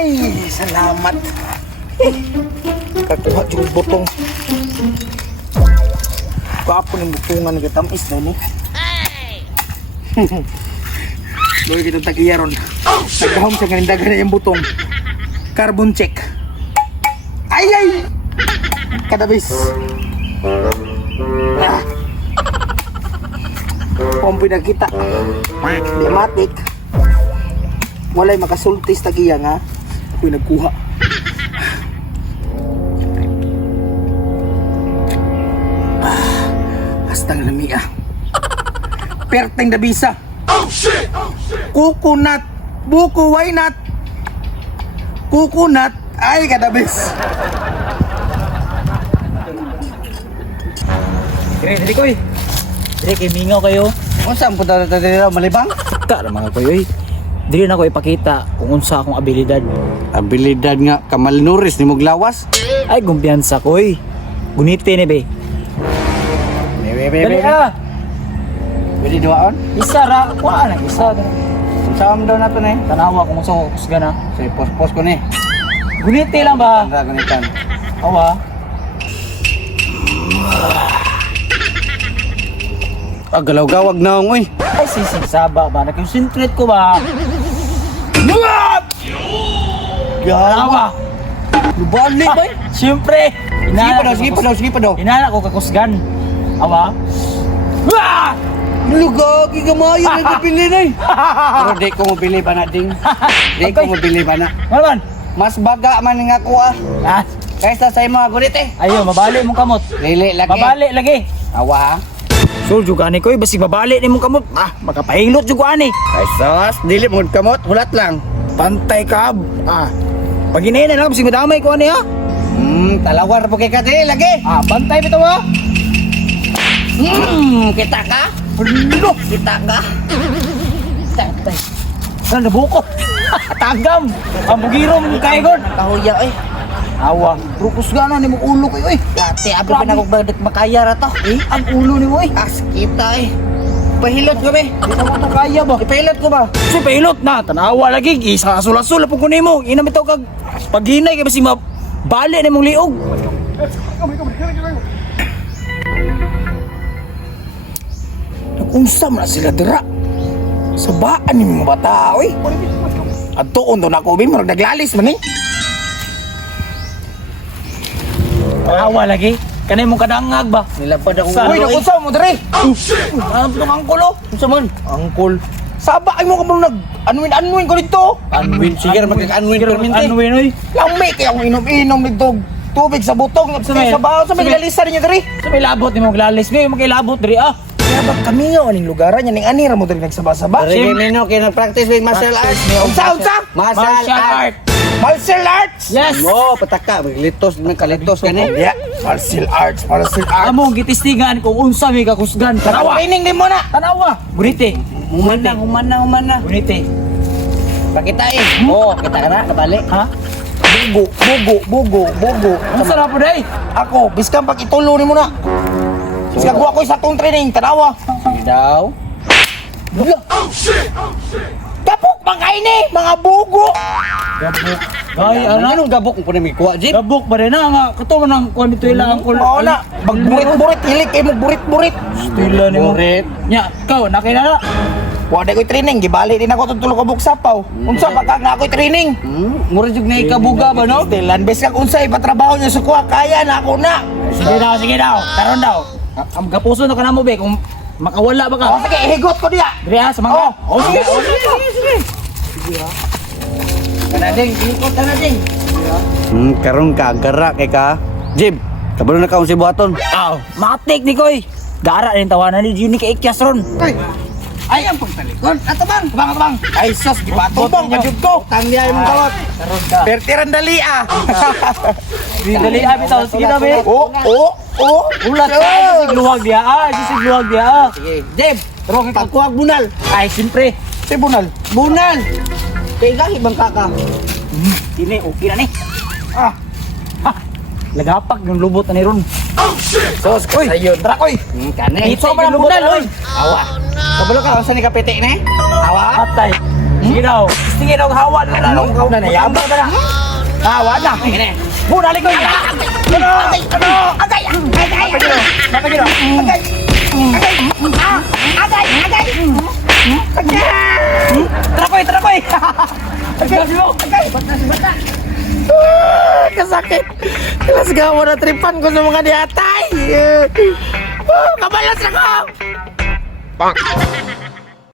Ay, salamat. Kakuha yung butong. Kapo ng butungan ng katamis na ni. Doy kita tagiyaron. Nagahom sa kanindagan na yung butong. Carbon check. Ay! Kadabis. Kung pinakita. Diamatic. Walay makasultis tagiya nga. Ako'y nagkuha. Hastang namiya. Perteng dabisa. Coconut. Buko, why not? Coconut. Ay, kadabis. Dili koy. Dili kay mingaw kayo. Kung saan punta na tayo malibang? Ta ra mga koy. Dili na ko ipakita kung unsa akong abilidad. Abilidad nga, kamalnuris ni Muglawas. Ay kumpiyansa koy. Guniti ni be. Dali ah. Pwede duwaon? Isa ra, kuha na isa. Saan daw na ito na eh? Tanawa kung unsa ko kusgan na. So, post ko ni. Guniti lang ba? Tanda ko nitan. Awa. Galaw-gawag na ako eh. Ay sisig saba ba? Nag-concentrate ko ba? Awa. Lubali ba eh? Siyempre. Sige pa daw. Inana ko kakusgan. Awa. Lugagi ka maayo na pipili na eh. Pero di ko mabili ba na ding. Di ko mabili ba na. Ano man? Mas baga man nga ko ah. Ah, Kaysa sa mga gulit eh. ayo mabali mong kamot. Lili lagi. Mabali lagi. Awa ha. So juga ni koy basig mabali ni mong kamot. Ah, makapahilot juga ani. Ay sos, dili mo kamot, hulat lang. Pantay ka. Ah. Pag inayin na lang basig madamay ko ani ha. Talawar po kay ka dili lagi. Ah, pantay bitaw ha. Kita ka? Ano? Kita ka? Pantay. Ano nabuko? Tagam. Ang bugiro mong kaigon. Kahuya eh. Awa, rukos gana ni mong ulo ko eh. Dati abi pinakog makaya ra to. Eh, ang ulo ni mo eh. As kita eh. Pahilot ko be. Di ka mo kaya ba? Ipahilot ko ba? Si pilot na, tanawa lagi, isa asul-asul po kunin mo. Ina bitaw kag paghinay kay basi mabali ni mong liog. Nag-unsa man sila dira. Sabaan ni mga bata oy. Adtuon do na ko bin murag naglalis man ni. Tanawa lagi. Kanay mong kadangag ba? Nilapad ako. Uy, nakunsa mo diri. Ang angkol oh. Unsa man? Angkol. Saba ay mo ka nag anwin ko dito. Anwin, Sige mag-anwin permente. Anwin oy. Lami kay ako inom dito. Tubig sa butong sa baho sa maglalisan niyo diri. Sa may labot ni mo glalis, may magilabot diri ah. Kaya ba kami nga aning lugaran yan ning anira mo diri nagsaba-saba. Sige, Mino, kaya nag-practice with martial arts. Unsa? Martial arts. Martial arts. Yes. Oo, pataka. Maglitos, may kalitos ka ni. Yeah, martial arts. Amo gitistigan kung unsa may kakusgan. Tanawa. Training din mo na. Tanawa. Gunite. Humana. Gunite. Pakita eh. Oo, kita ka na, kabalik. Ha? Bugo. Unsa na po day? Ako, biskan pag itulo ni mo na. Biskan ko ako sa tong training, tanawa. Sige daw. Kapok bangay ni, mga bugo. Gabok. Ay, ana. Anong gabok kung may kuha, Jeep? Gabok ba rin na nga. Kato man ang kuha dito ila ang Oo na, magburit-burit, hilik kayo magburit-burit. Stila ni mo. Burit. Nya, ikaw nakilala. Wala ko'y training, gibali din ako itong tulog kabuk sapaw. Unsa pa kag na ako'y training? Mura jug na ikabuga ba, no? Stilan, bes kag unsa ipatrabaho niyo sa kuha, kaya na ako na. Sige daw. Karon daw. Ang gapuso na ka na mo be kung makawala ba ka. O sige, ihigot ko diya. Diri ha, sa mga. Oh, sige. Kanading, ikot kanading. Karon ka, gara kay ka. Jeep, kabalo na ka si buhaton. Aw, matik ni koy. Dara rin tawanan ni Juni kay Ikyas ron. Ay, ang pagtalikon. Atabang. Ay, sus, gibatubang, majud ko. Tangya yung kawat. Pertiran dali ah. Dali abi taw sige na be. Oh. Ulat ka sig luwag dia. Sig luwag dia. Sige, Jeb, pero kay pagkuhag bunal. Ay, siyempre. Si bunal. Bunal. Kay gahi bang kaka? Dili okay na ni. Ha. Lagapag yung lubot na ni ron. Sos, sayon. Tara koy. Kani. Ito man ang bunal, oy. Awa. Kabalo ka, unsa ni kapiti ni? Awa. Atay. Sige daw. Sige daw, hawa na lang. Nanayabang ka na. Hawa na. Muna, likod. Ano? Ano? Agay! Agay! Agay! Agay! Agay! Agay! Tarakoy, tarakoy. Agay! Kasakit. Kelas gawa na tripan ko sa mga diatay. Kabalas ako.